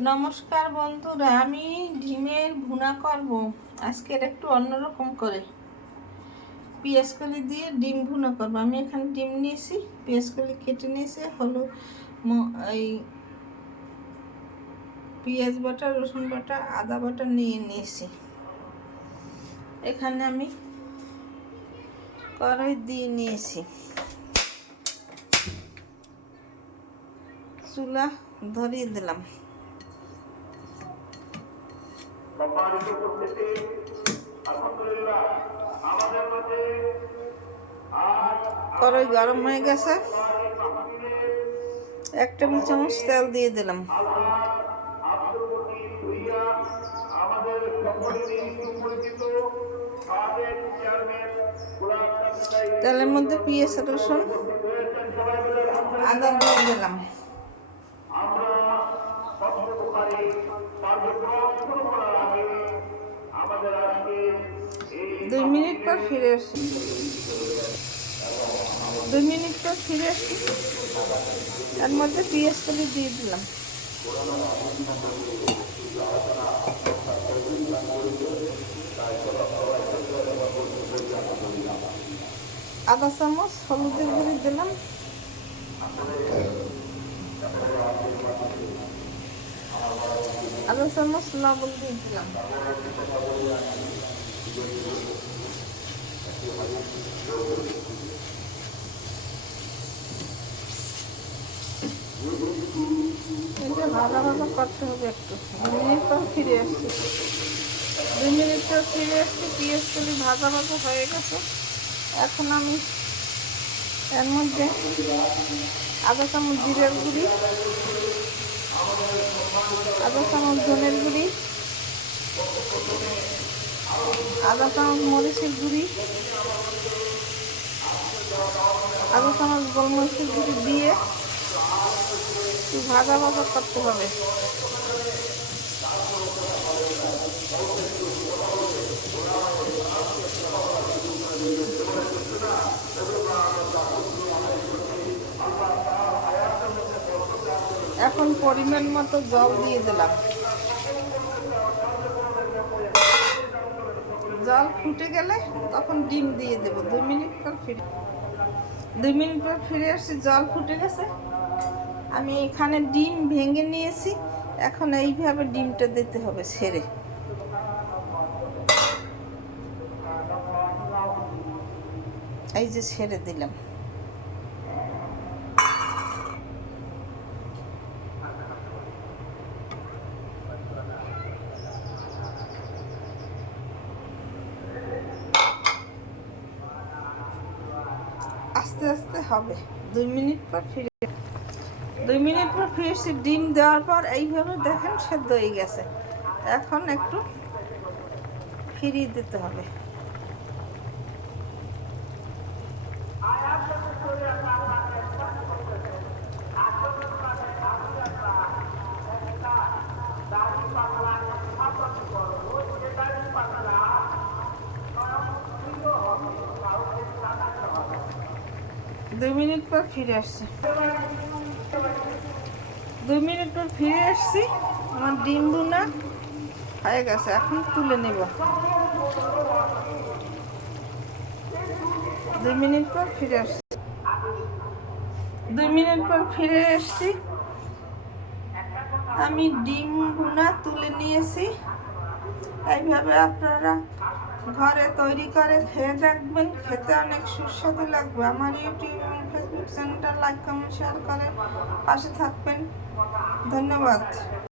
নমস্কার বন্ধুরা, আমি ডিমের ভুনা করব আজকের একটু অন্যরকম করে। পেঁয়াজকলি দিয়ে ডিম ভুনা করব। আমি এখানে ডিম নিয়েছি, পেঁয়াজকলি কেটে নিয়েছি, হলুদ এই পেঁয়াজ বাটা, রসুন বাটা, আদা বাটা নিয়ে নিয়েছি। এখানে আমি কড়াই দিয়ে নিয়েছি, চুলা ধরিয়ে দিলাম। কড়াই গরম হয়ে গেছে, 1 টেবিল চামচ তেল দিয়ে দিলাম। তেলের মধ্যে পেঁয়াজ, রসুন, আদা দিয়ে দিলাম। 2 মিনিট পর ফিরে আসি। 2 মিনিট পর ফিরে আসি, এর মধ্যে পেঁয়াজকলি দিয়ে দিলাম। আধা চামচ হলুদের গুঁড়ি দিলাম। আধা চামচ লবণ দিয়ে দিলাম। এটা ভালো করতে হবে একটু। 2 মিনিট পর ফিরে আসছি। 2 মিনিট পর ফিরে আসছি, পেঁয়াজকলি ভাজা হয়ে গেছে। এখন আমি এর মধ্যে আধা চামচ জিরার গুঁড়ি, আধা চামচ ধনের গুঁড়ি, আধা চামচ মরিচের গুঁড়ি, আধা চামচ গোলমরিচের গুঁড়ি দিয়ে একটু ভাজা করতে হবে। এখন পরিমাণ মতো জল দিয়ে দিলাম। জল ফুটে গেলে তখন ডিম দিয়ে দেব। 2 মিনিট পর ফিরে আসছি, জল ফুটে গেছে। আমি এখানে ডিম ভেঙে নিয়েছি। এখন এইভাবে ডিমটা দিতে হবে ছেড়ে। এই যে ছেড়ে দিলাম। আস্তে আস্তে হবে। 2 মিনিট পর ফিরে ডিম দেওয়ার পর এইভাবে দেখেন সেদ্ধ হয়ে গেছে। এখন একটু ফিরিয়ে দিতে হবে। দুই মিনিট পর ফিরে আসছি। 2 মিনিট পর ফিরে আসছি। আমার ডিম ভুনা হয়ে গেছে, এখন তুলে নেব। 2 মিনিট পর ফিরে আসছি। 2 মিনিট পর ফিরে এসছি। আমি ডিম ভুনা তুলে নিয়েছি। এইভাবে আপনারা ঘরে তৈরি করে খেয়ে দেখবেন, খেতে অনেক সুস্বাদু লাগবে। আমার ইউটিউব এবং ফেসবুক চ্যানেলটা লাইক, কমেন্ট, শেয়ার করে পাশে থাকবেন। ধন্যবাদ।